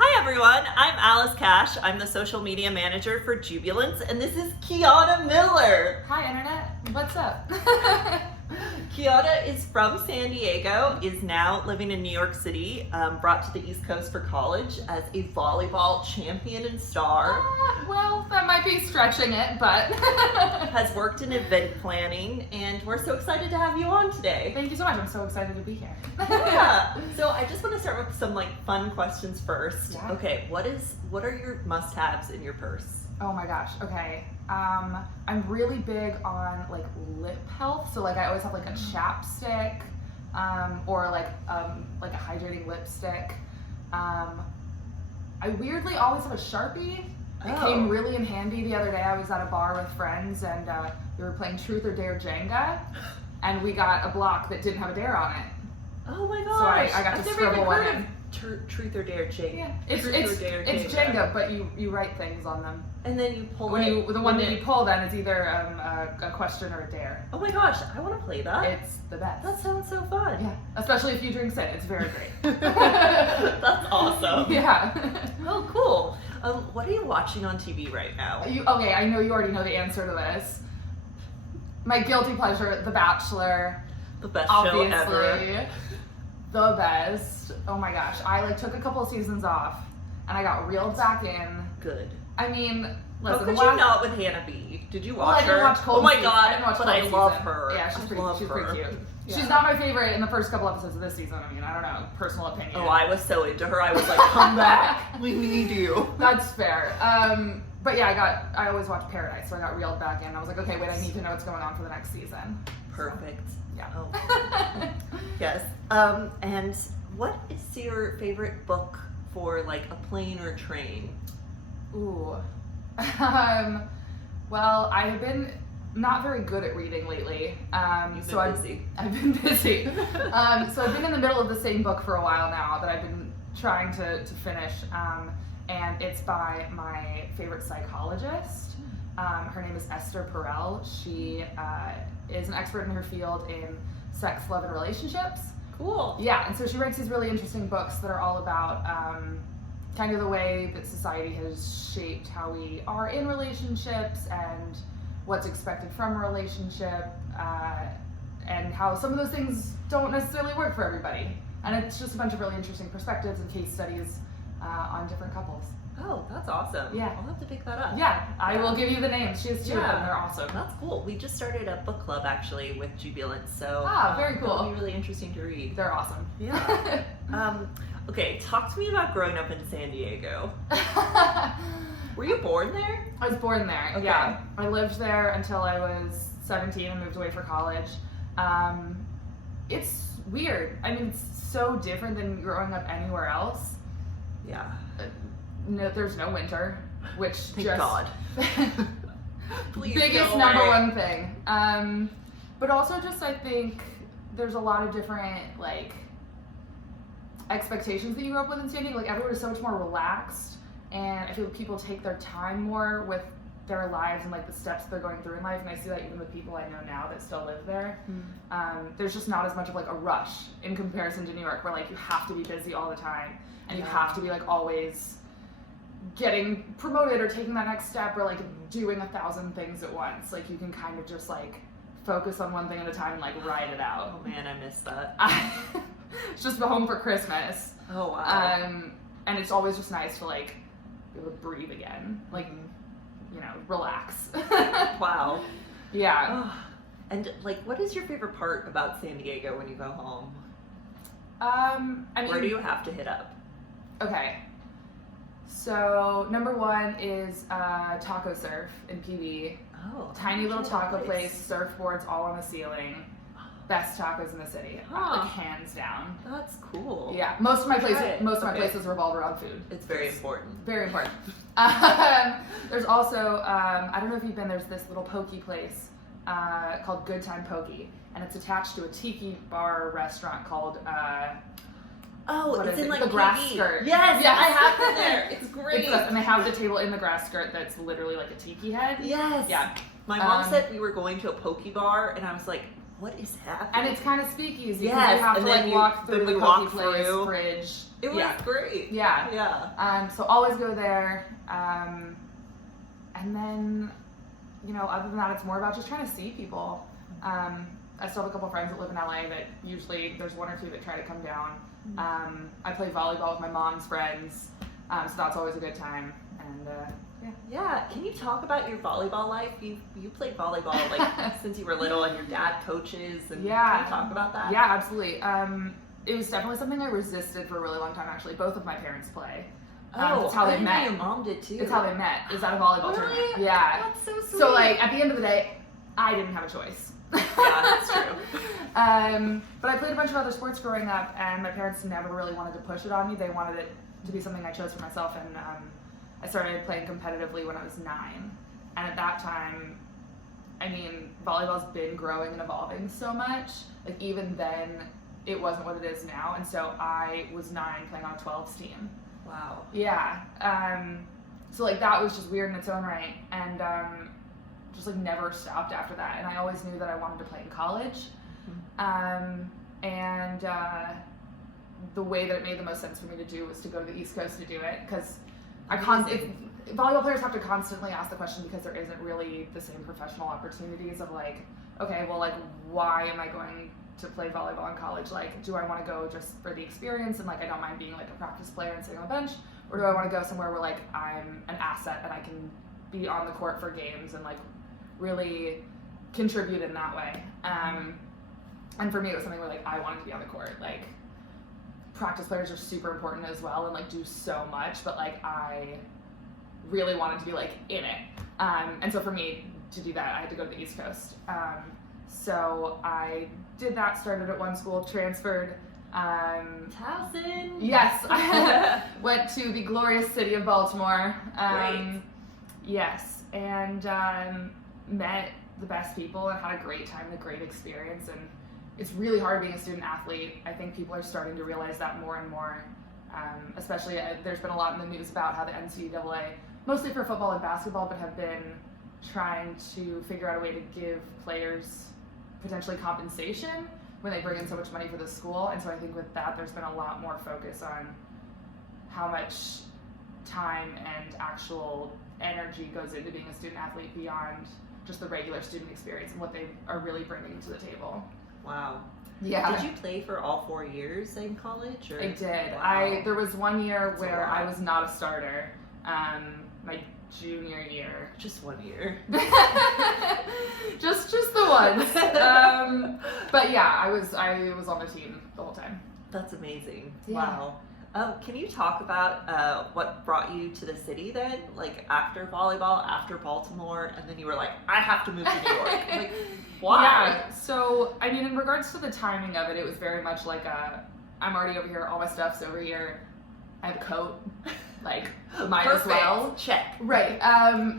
Hi everyone, I'm Alice Cash. I'm the social media manager for Jubilance, and this is Kyana Miller. Hi Internet, what's up? Kyana is from San Diego, is now living in New York City, brought to the East Coast for college as a volleyball champion and star. Well, that might be stretching it, but... Has worked in event planning, and we're so excited to have you on today. Thank you so much, I'm so excited to be here. Yeah. So I just want to start with some fun questions first. Yeah. Okay, what are your must-haves in your purse? Oh my gosh, okay. I'm really big on lip health, so I always have a chapstick, or a hydrating lipstick. I weirdly always have a Sharpie. It came really in handy the other day. I was at a bar with friends and we were playing Truth or Dare Jenga, and we got a block that didn't have a dare on it. Oh my gosh! So I got to scribble one in. Truth or Dare Jenga. Yeah, it's Jenga, but you write things on them. And then you pull the one that you pull then is either a question or a dare. Oh my gosh, I want to play that. It's the best. That sounds so fun. Yeah, especially if you drink it. It's very great. That's awesome. Yeah. Oh, cool. What are you watching on TV right now? Okay, I know you already know the answer to this. My guilty pleasure, The Bachelor. The best obviously, show ever. The best. Oh my gosh. I took a couple of seasons off and I got reeled back in. Good. I mean, How listen, could you not with Hannah B? Did you watch her? I didn't watch Cold Oh my Season. god, I didn't watch but I Cold love Season. her. Yeah, she's pretty cute. Yeah. She's not my favorite in the first couple episodes of this season. I mean, I don't know, personal opinion. Oh, I was so into her. I was like, come back. We need you. That's fair. But yeah, I always watch Paradise, so I got reeled back in. I was like, okay, wait, I need to know what's going on for the next season. Perfect. So, yeah. Oh. Yes. And what is your favorite book for a plane or train? Ooh. Well, I have been not very good at reading lately. You've been busy. I've been busy. So I've been in the middle of the same book for a while now that I've been trying to finish. And it's by my favorite psychologist. Her name is Esther Perel. She is an expert in her field in sex, love, and relationships. Cool. Yeah, and so she writes these really interesting books that are all about kind of the way that society has shaped how we are in relationships and what's expected from a relationship, and how some of those things don't necessarily work for everybody. And it's just a bunch of really interesting perspectives and case studies on different couples. Oh, that's awesome. Yeah. I'll have to pick that up. Yeah, I will give you the names. She has two of them. They're awesome. That's cool. We just started a book club actually with Jubilance, so very cool. It'll be really interesting to read. They're awesome. Yeah. Okay, talk to me about growing up in San Diego. Were you born there? I was born there. Okay. Yeah, I lived there until I was 17 and moved away for college. It's weird. I mean, it's so different than growing up anywhere else. Yeah. No, there's no winter, which Thank God. Please biggest go number away. one thing. But also just I think there's a lot of different expectations that you grew up with in San Diego. Everyone is so much more relaxed, and I feel like people take their time more with their lives and the steps they're going through in life. And I see that even with people I know now that still live there. There's just not as much of a rush in comparison to New York, where you have to be busy all the time, and you have to be always getting promoted or taking that next step, or doing 1,000 things at once. You can kind of just focus on one thing at a time and ride it out. Oh man, I missed that. It's just home for Christmas. Oh wow. And it's always just nice to be able to breathe again, relax. Wow. Yeah. Oh. And what is your favorite part about San Diego when you go home? I mean, where do you have to hit up? Okay. So number one is Taco Surf in PV. Oh. Tiny little taco place, surfboards all on the ceiling. Best tacos in the city, hands down. That's cool. Yeah, most of my places revolve around food. It's very important. Very important. There's also I don't know if you've been. There's this little pokey place called Good Time Pokey, and it's attached to a tiki bar restaurant called. It's in the grass skirt. Yes, I have been there. It's great. And they have the table in the grass skirt that's literally like a tiki head. Yes. Yeah. My mom said we were going to a poke bar, and I was like, what is happening? And it's kind of speakeasy. Yes, You have and to then like you- walk then through we the walk cookie place, through. fridge. It was great. Yeah. Yeah. So always go there. And then, you know, other than that, it's more about just trying to see people. I still have a couple friends that live in LA that usually there's one or two that try to come down. I play volleyball with my mom's friends, so that's always a good time. And Yeah. Can you talk about your volleyball life? You played volleyball like since you were little, and your dad coaches. And Yeah. Can you talk about that? Yeah, absolutely. It was definitely something I resisted for a really long time. Actually, both of my parents play. It's how I they didn't know met. Your mom did too. It's how they met. Is at a volleyball Really? tournament. Yeah. That's so sweet. So like at the end of the day, I didn't have a choice. Yeah, that's true. But I played a bunch of other sports growing up, and my parents never really wanted to push it on me. They wanted it to be something I chose for myself, and I started playing competitively when I was 9. And at that time, I mean, volleyball's been growing and evolving so much. Like even then, it wasn't what it is now. And so I was 9 playing on a 12s team. Wow. Yeah. So like that was just weird in its own right, and just like never stopped after that. And I always knew that I wanted to play in college. And the way that it made the most sense for me to do was to go to the East Coast to do it, because volleyball players have to constantly ask the question, because there isn't really the same professional opportunities of like, okay, well, like, why am I going to play volleyball in college? Like, do I want to go just for the experience and like I don't mind being like a practice player and sitting on the bench, or do I want to go somewhere where like I'm an asset and I can be on the court for games and like really contribute in that way? And for me, it was something where like I wanted to be on the court. Like, practice players are super important as well and like do so much, but like I really wanted to be like in it. And so for me to do that, I had to go to the East Coast. So I did that, started at one school, transferred. Towson. Yes, I went to the glorious city of Baltimore. Great. Yes, and met the best people and had a great time and a great experience. And it's really hard being a student athlete. I think people are starting to realize that more and more. Especially, there's been a lot in the news about how the NCAA, mostly for football and basketball, but have been trying to figure out a way to give players potentially compensation when they bring in so much money for the school. And so I think with that, there's been a lot more focus on how much time and actual energy goes into being a student athlete beyond just the regular student experience and what they are really bringing to the table. Wow. Yeah. Did you play for all 4 years in college? Or? I did. Wow. There was one year That's a where lot. I was not a starter. My junior year. Just 1 year. just the once. But yeah, I was on the team the whole time. That's amazing. Yeah. Wow. Can you talk about what brought you to the city then? Like after volleyball, after Baltimore, and then you were like, I have to move to New York. Like, why? Yeah. So I mean, in regards to the timing of it, it was very much like I'm already over here. All my stuff's over here. I have a coat. Like, might as Perfect. well. Check. Right.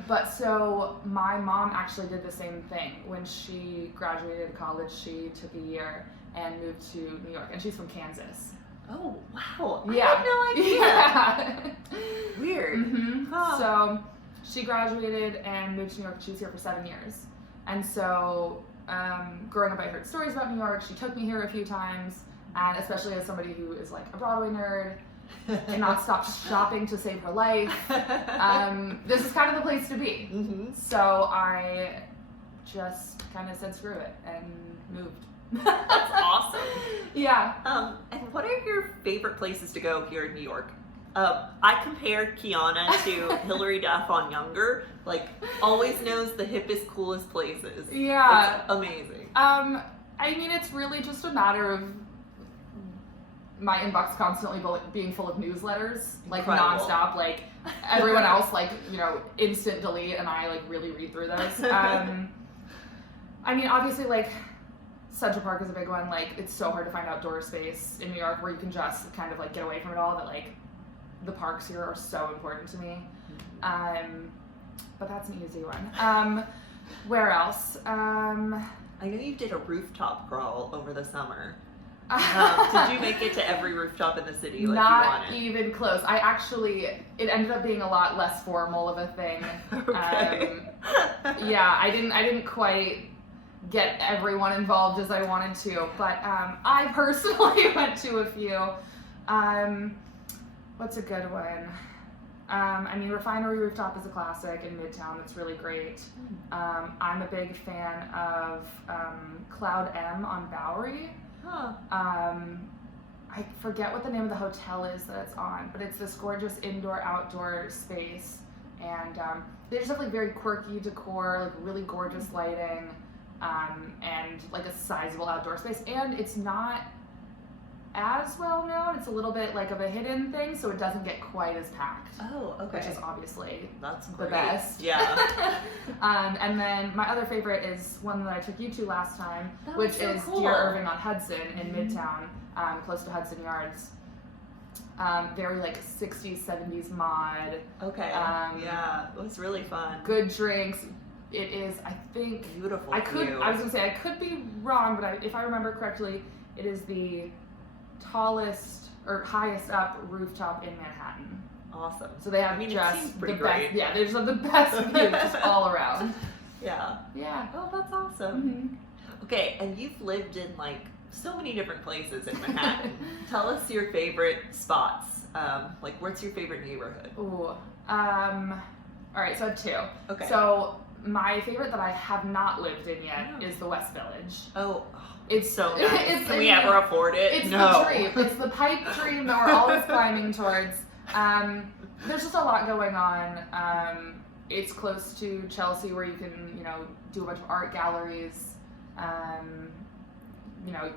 But so my mom actually did the same thing. When she graduated college, she took a year and moved to New York. And she's from Kansas. Oh, wow. Yeah. I had no idea. Yeah. Weird. Mm-hmm. Huh. So she graduated and moved to New York. She was here for 7 years. And so growing up, I heard stories about New York. She took me here a few times. And especially as somebody who is like a Broadway nerd, cannot stop shopping to save her life. This is kind of the place to be. Mm-hmm. So I just kind of said screw it and moved. That's awesome. Yeah. And what are your favorite places to go here in New York? I compare Kyana to Hillary Duff on Younger. Like, always knows the hippest, coolest places. Yeah. It's amazing. I mean, it's really just a matter of my inbox constantly being full of newsletters, like Incredible. nonstop. Like everyone else, like, you know, instant delete, and I like really read through those. I mean, obviously, like Central Park is a big one. Like, it's so hard to find outdoor space in New York where you can just kind of like get away from it all. That like the parks here are so important to me. But that's an easy one. Where else? I know you did a rooftop crawl over the summer. Did you make it to every rooftop in the city like Not you wanted? even close. It ended up being a lot less formal of a thing. Okay. Yeah, I didn't quite get everyone involved as I wanted to. But I personally went to a few. What's a good one? I mean, Refinery Rooftop is a classic in Midtown. It's really great. I'm a big fan of Cloud M on Bowery. Huh. I forget what the name of the hotel is that it's on, but it's this gorgeous indoor-outdoor space. And they just have like very quirky decor, like really gorgeous lighting, and like a sizable outdoor space. And it's not as well known. It's a little bit like of a hidden thing, so it doesn't get quite as packed. Oh, okay. Which is obviously That's the great. best. Yeah. And then my other favorite is one that I took you to last time, That which was so is cool. Dear Irving on Hudson in Midtown, close to Hudson Yards. Very like 60s, 70s mod. Okay. Yeah, it was really fun. Good drinks. It is, I think, Beautiful I view. was gonna say I could be wrong, but if I remember correctly, it is the tallest or highest up rooftop in Manhattan. Awesome. So they have I mean, it just seems the pretty best. great. Yeah, there's the best view just all around. Yeah. Yeah. Oh, that's awesome. Okay, and you've lived in like so many different places in Manhattan. Tell us your favorite spots. Like, what's your favorite neighborhood? Ooh. All right, so I have two. Okay. So my favorite that I have not lived in yet is the West Village. Oh, It's so nice. Can we I mean, ever afford it? It's No. the dream. It's the pipe dream that we're always climbing towards. There's just a lot going on. It's close to Chelsea, where you can, you know, do a bunch of art galleries. You know,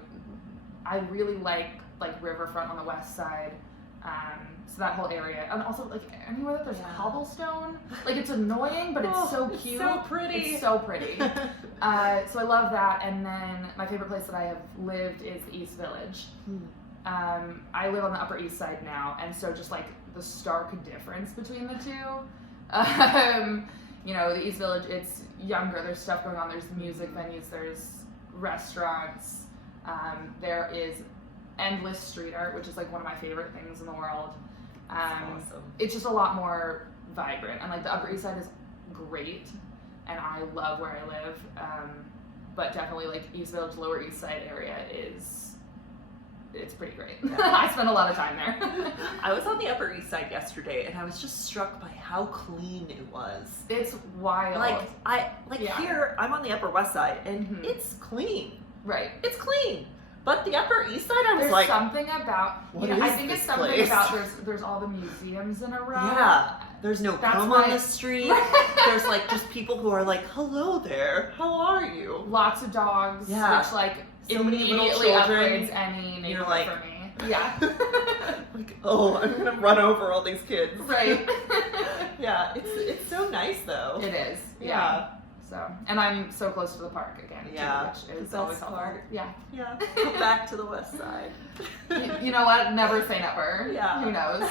I really like Riverfront on the west side. So that whole area, and also like anywhere that there's cobblestone, like it's annoying, but it's so cute. So pretty. It's so pretty. So I love that. And then my favorite place that I have lived is the East Village. I live on the Upper East Side now, and so just like the stark difference between the two. You know, the East Village, it's younger. There's stuff going on. There's music venues. There's restaurants. There is endless street art, which is like one of my favorite things in the world. Awesome. It's just a lot more vibrant, and like the Upper East Side is great, and I love where I live. But definitely like East Village, Lower East Side area it's pretty great. Yeah. I spend a lot of time there. I was on the Upper East Side yesterday, and I was just struck by how clean it was. It's wild. Here, I'm on the Upper West Side, and it's clean. Right. It's clean. But the Upper East Side, I was There's like, something about, what I is think this it's something place? about there's all the museums in a row. yeah, there's no That's cum why- on the street. There's like just people who are like, hello there, how are you? Lots of dogs, Yeah. which like So many little immediately children. upgrades any You're neighborhood like- for me. Yeah. Like, oh, I'm gonna run over all these kids. Right. Yeah, it's so nice though. It is. Yeah. So, and I'm so close to the park again, too, Yeah, which is the always best helpful. part. Yeah. Yeah. Come back to the West Side. You know what? Never say never. Yeah. Who knows?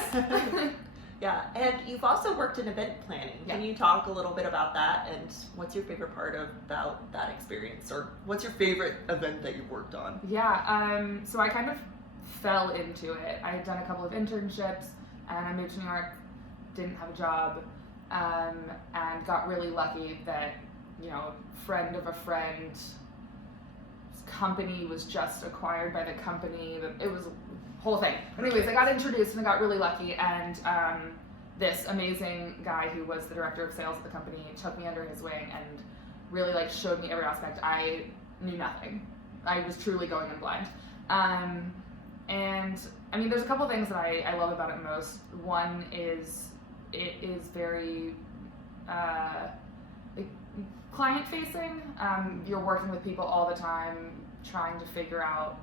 Yeah, and you've also worked in event planning. Yeah. Can you talk a little bit about that, and what's your favorite part about that experience, or what's your favorite event that you've worked on? Yeah. So I kind of fell into it. I had done a couple of internships, and I moved to New York, didn't have a job, and got really lucky that, you know, a friend of a friend's company was just acquired by the company. It was a whole thing. Anyways, I got introduced and I got really lucky, and this amazing guy who was the director of sales of the company took me under his wing and really like showed me every aspect. I knew nothing. I was truly going in blind. And I mean, there's a couple things that I love about it most. One is it is very client facing. You're working with people all the time, trying to figure out,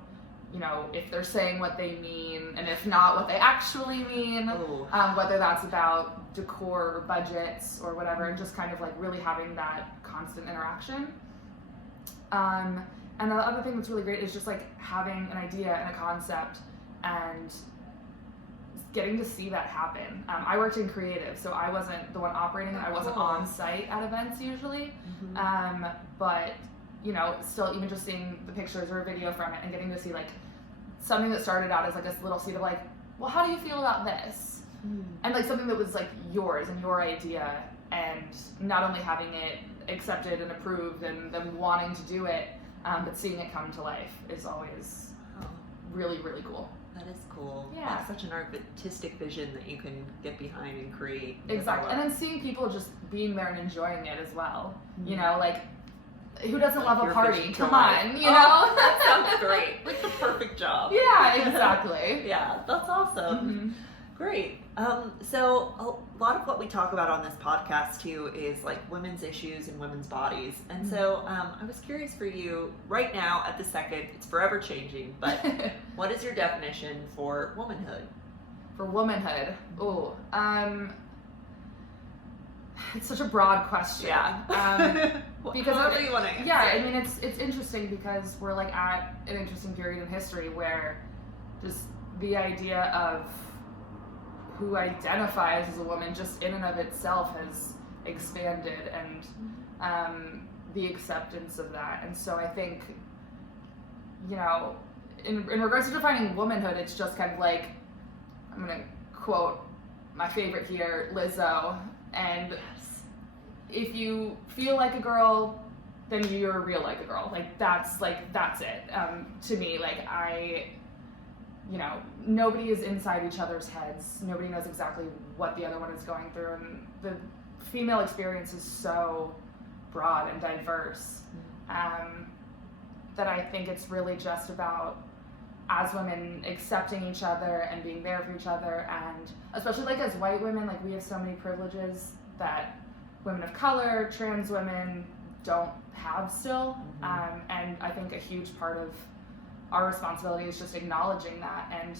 you know, if they're saying what they mean, and if not, what they actually mean. Oh. Whether that's about decor or budgets or whatever, and just kind of like really having that constant interaction. And the other thing that's really great is just like having an idea and a concept and getting to see that happen. I worked in creative, so I wasn't the one operating it. I wasn't on site at events usually. But, you know, still even just seeing the pictures or a video from it and getting to see like something that started out as like this little seed of like, well, how do you feel about this? And like something that was like yours and your idea, and not only having it accepted and approved and them wanting to do it, but seeing it come to life is always really, really cool. That is cool. Yeah. That's such an artistic vision that you can get behind and create. Exactly. And then seeing people just being there and enjoying it as well. Mm-hmm. You know, like, who doesn't Like love a your party? vision Come to life. on, you know? That sounds great. Like the perfect job. Yeah, exactly. Yeah, that's awesome. Mm-hmm. Great. So a lot of what we talk about on this podcast too is like women's issues and women's bodies. And so I was curious for you right now at the second, it's forever changing, but what is your definition for womanhood? For womanhood, it's such a broad question. Yeah. Because however you want to answer. Yeah, I mean it's interesting because we're like at an interesting period in history where just the idea of who identifies as a woman just in and of itself has expanded, and the acceptance of that. And so I think, you know, in regards to defining womanhood, it's just kind of like, I'm gonna quote my favorite here, Lizzo, and if you feel like a girl, then you're real like a girl. That's it. To me, you know, nobody is inside each other's heads. Nobody knows exactly what the other one is going through, and the female experience is so broad and diverse that I think it's really just about, as women, accepting each other and being there for each other, and especially like as white women, like we have so many privileges that women of color, trans women don't have still, and I think a huge part of our responsibility is just acknowledging that and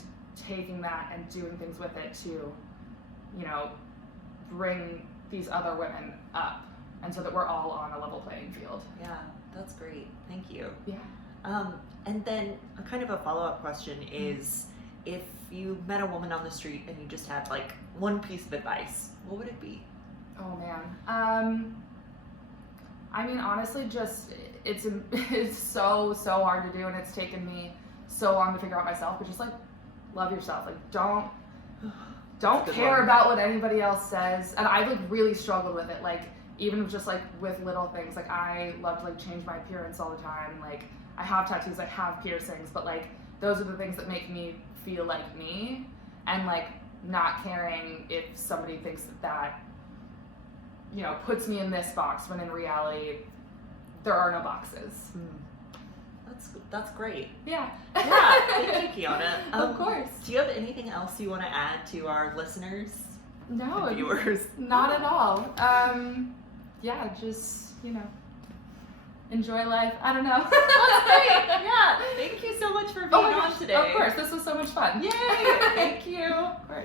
taking that and doing things with it to, you know, bring these other women up, and so that we're all on a level playing field. Yeah, that's great. Thank you. Yeah. And then a kind of a follow-up question is, if you met a woman on the street and you just had like one piece of advice, what would it be? Oh man. I mean, honestly, just it's so hard to do, and it's taken me so long to figure out myself. But just like, love yourself. Like, don't care about what anybody else says. And I like really struggled with it. Like, even just like with little things. Like, I love to like change my appearance all the time. Like, I have tattoos, I have piercings, but like those are the things that make me feel like me, and like not caring if somebody thinks that you know, puts me in this box, when in reality there are no boxes. That's great. Yeah. Yeah, thank you, Kyana. Of course. Do you have anything else you want to add to our listeners? No, And viewers? not at all. Yeah, just, you know, enjoy life. I don't know. That's great. Yeah, thank you so much for being on today. Of course, this was so much fun. Yay! Thank you. Of course.